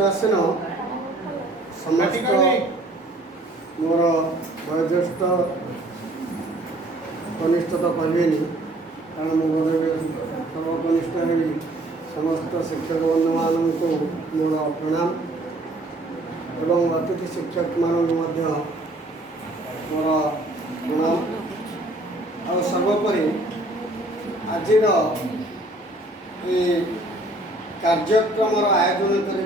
मंचासन समस्त मोर वयोज्येष्ठ कनिष्ठ तो कहबेनि कारण मुझे सर्वकनिष्ठ समस्त शिक्षक बंधु मान को मोर प्रणाम एवं अतिथि शिक्षक मान मोर प्रणाम आ सर्वोपरि आज कार्यक्रम आयोजन कर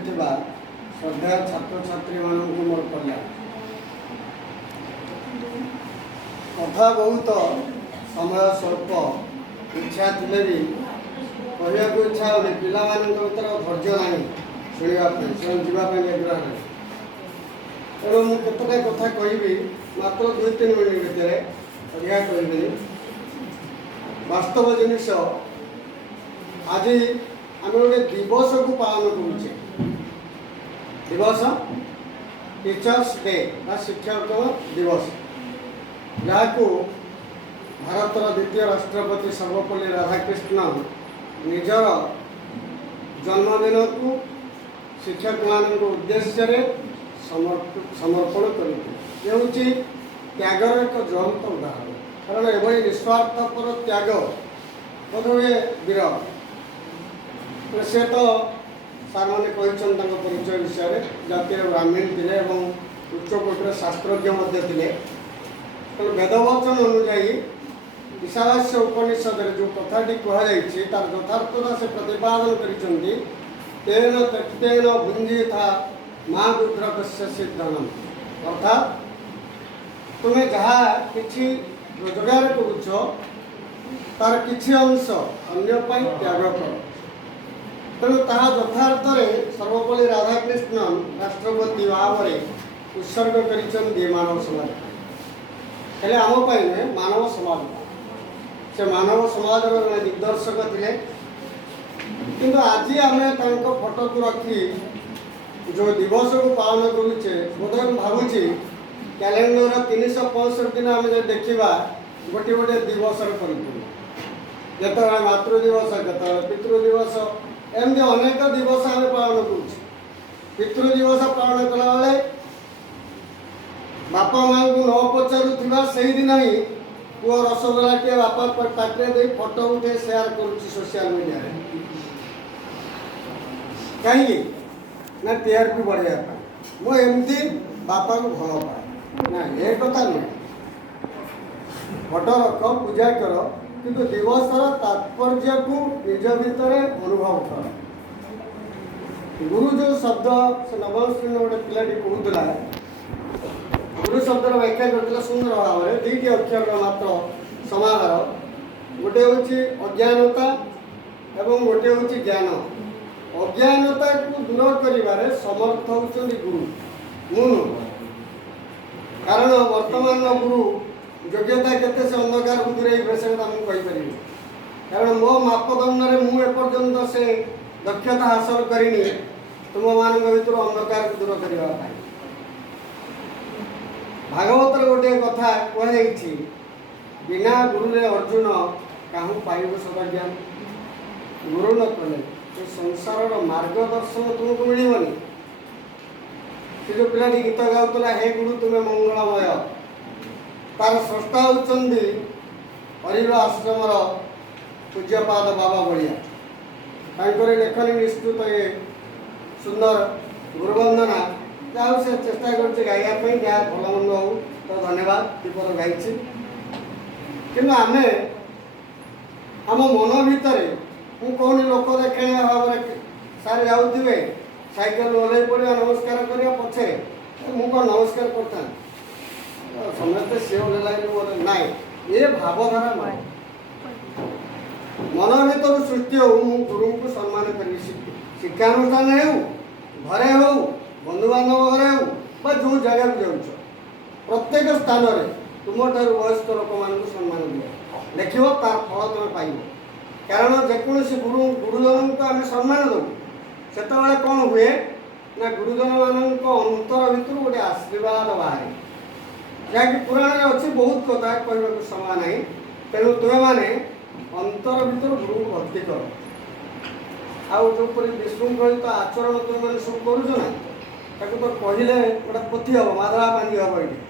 श्रद्धा छात्र छात्री मानक मोर कल्याण कथा बहुत समय स्वल्प इच्छा थे भी कहवा को इच्छा हो पिला भर धैर्य ना शुणापी से जावाई आग्रह ना तेणु मुझे केतटा कथा कहि मात्र 2-3 मिनट भितर अधिका कहि वास्तव जिनिस आज आम गोटे दिवस को पालन करुचे दिवस टीचर्स डे बा शिक्षक दिवस जहाँ को भारतर द्वितीय राष्ट्रपति सर्वपल्ली राधाकृष्ण निजर जन्मदिन को शिक्षक मान उद्देश्य समर्पण करते त्यागर एक ज्वलंत उदाहरण कारण एभली निस्वार्थपर त्याग बोधे वीर से तो सार मैंने परिचय विषय जातीय ब्राह्मण थे उच्चकोटर शास्त्रज्ञ थे वेदवचन अनुजाई ईशावास्य उपनिषद जो कथाटी कहुई तार यथार्थता से प्रतिपादन करेन त्यक्तेन भुंजी था माँ गुद्रकस्य सिद्धनम अर्थात तुम्हें जहाँ कि रोजगार करुच तार किसी अंश अन्य त्याग कर तेणु ताहा यथार्थ सर्वपल्ली राधाकृष्ण राष्ट्रपति भाव में उत्सर्ग कर मानव समाज हेले आम नुहे मानव समाज से मानव समाज दिग्दर्शक थे किंतु आज आम फोटो को रखी जो दिवस को पालन करुचे बोधे भावुची कैलेंडर 365 दिन आम देखा गोटे गोटे दिवस जो मातृ दिवस जो पितृ दिवस एमती अनेक दिवस आम पालन कर पितृ दिवस पालन कला बेले बापा माँ को न पचारूवा से दिन ही पुओ रसगोला टे बापा पाटे दे फोटो उठे सेयार कर सोशल मीडिया कहीं ना टीआरपी बढ़ाया मुझे बापा को भल पाए ना ये कथा नुहे फोटो रख पूजा कर किंतु दिवसर तात्पर्य को निज भितर अनुभव कर गुरु जो शब्द से नवम श्रेणी गोटे पिलाटी कहूला गुरु शब्द व्याख्या करता सुंदर भाव में 2टी अक्षर मात्र समाहार गोटे हूँ अज्ञानता एवं गोटे हूँ ज्ञान अज्ञानता को दूर कर समर्थ होती गुरु मुनु कारण वर्तमान गुरु योग्यता केते से अंधकार को दूर से कहीपर कारण मो मापदंड में मुपर्यंत से दक्षता हासिल करनी तुम मान भर अंधकार को दूर करने भागवतर गोटे कथा कहुई बिना गुरुले अर्जुन काहू पाइब सदा ज्ञान गुरु न कले संसार मार्गदर्शन तुमको मिलनी से जो पिलाटी गीत गाउला हे गुरु तुम्हें मंगलमय तार स्रष्टा होती हरिव आश्रम पूज्यपाद बाबा भाया लेखनी निष्कृत ये सुंदर गुरुवंदना जहाँ से चेष्टा कर गाइवाई जहाँ भल मंद हो तो धन्यवाद दीपर गाई कि आम आम मन भितर मुझे कहूनी लोक देखा भाव में सारे जाऊे साइकेल ओल्ल पड़ा नमस्कार करने पछे मुझे कौन नमस्कार करता समस्ते सी ओल्ल ना ये भावधारा ना मन भर सृष्टि हो गुरु को सम्मान करी शिक्षानुष्ठान हो घरे हो बंधु बांधव घरे हो जो जगह को जाऊच प्रत्येक स्थान में तुम वयस्क लोक मान सम्मान दिए देख तार फल तुम पाइब कारण जेकोसी गुरुजन को आम सम्मान दू से कौन हुए ना गुरुजन मान अंतर भितर गोटे आशीर्वाद बाहर जहाँकि पुराण में अच्छी बहुत कथा कहवाक समय ना तेणु तुम्हें मैंने अंतर भितर गुरु भक्ति कर ଆଉ ଯେଉଁପରି ବିଶୃଙ୍ଖଳିତ ଆଚରଣ ତୁମେମାନେ ସବୁ କରୁଛ ନା, ତାକୁ ତ କହିଲେ ଗୋଟେ ପୋଥି ହେବ, ମାଦଳା ବାନ୍ଧି ହେବ ଏଇଠି।